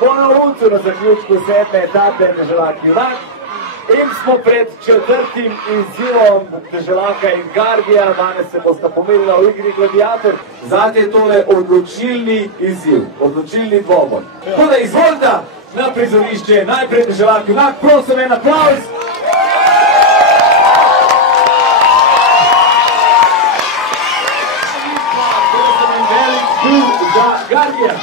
svojo ulico na zaključku 7. etape Deželak Junak in smo pred četrtim izzivom Deželaka in Gardija. Danes se bosta pomerila v igri Gladiator. Zate je tole odločilni izziv, odločilni dvoboj. Tako da izvolite na prizorišče najprej Deželak Junak, prosim en aplavz. Prosim en velik bil za Gardija.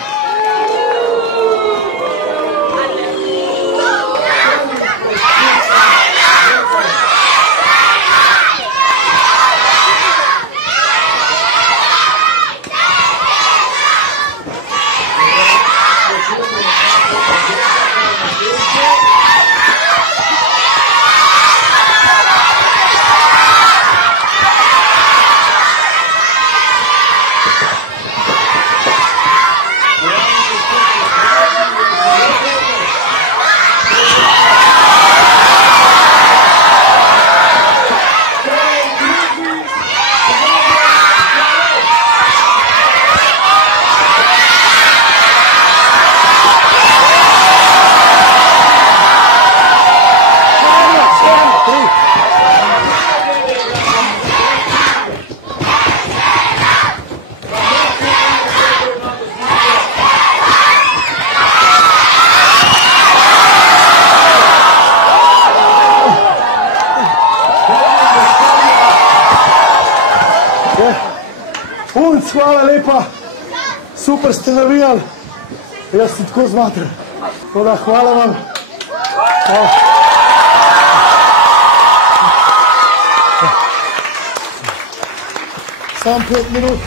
Hvala lepa, super ste navijali, jaz sem tako zmatran. Tako da hvala vam. Sam 5 minut.